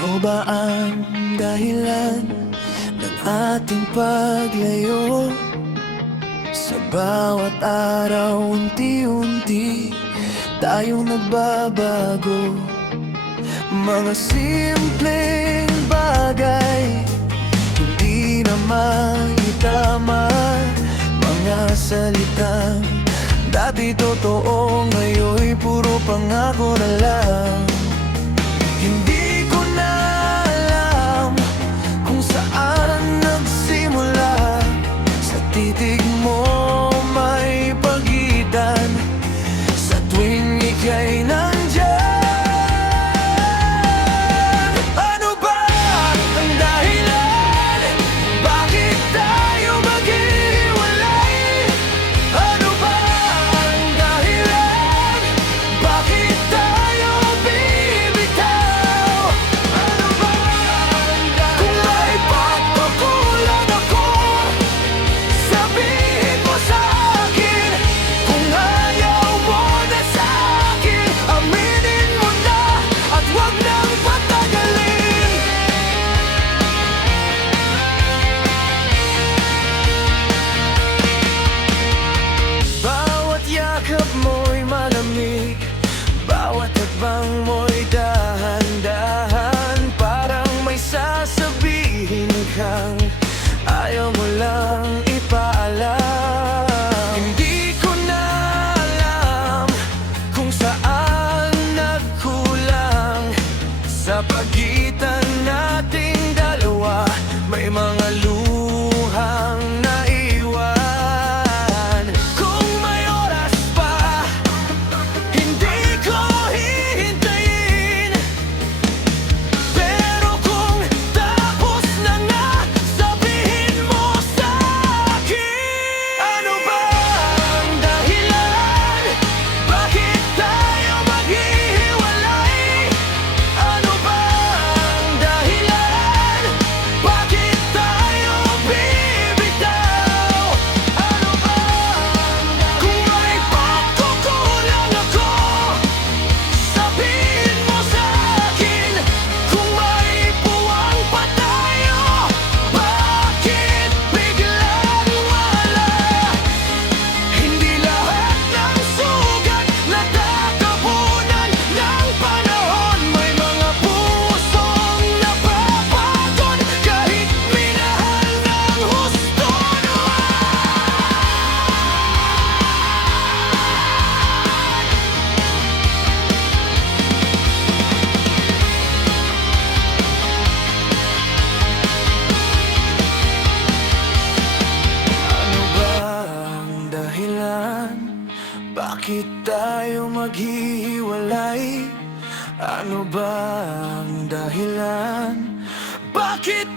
Ano ba ang dahilan ng ating paglayo? Sa bawat araw, unti-unti tayong nagbabago. Mga simpleng bagay, hindi na maitama. Mga salitang dati totoo, ngayon'y puro pangako na lang. Hindi ko na alam kung saan nagsimula. Sa titig mo may pagitan, sa tuwing ika'y nandiyan. Ano ba ang dahilan? Bakit tayo maghiwalay? Ano ba ang dahilan? Bakit tayo bibitaw? Ano ba ang dahilan? Kung may pagkukulang ako, sabihin mo sa'kin. Kung ayaw mo na sa'kin, aminin mo na at huwag nang patagalin. Bawat yakap mo'y malamig, bawat hakbang mo'y dahan-dahan. Parang may sasabihin kang ayaw mo lang ipaalam. Hindi ko na alam kung saan nagkulang. Sa pagitan nating dalawa, may mga luhang naiwan. Kung may oras pa, hindi ko hihintayin. Pero kung tapos na nga, sabihin mo sa'kin. Ano ba ang dahilan? Bakit tayo maghihiwalay? Ano ba ang dahilan? Bakit tayo bibitaw? Ano ba ang dahilan? Kung may pagkukulang ako, sabihin mo sa'kin. Kung may puwang pa tayo, bakit biglang wala? Hindi lahat ng sugat natatabunan ng panahon. May mga pusong napapagod kahit minahal ng husto. Ano ba ang dahilan? Bakit tayo maghihiwalay? Ano ba ang dahilan? Bakit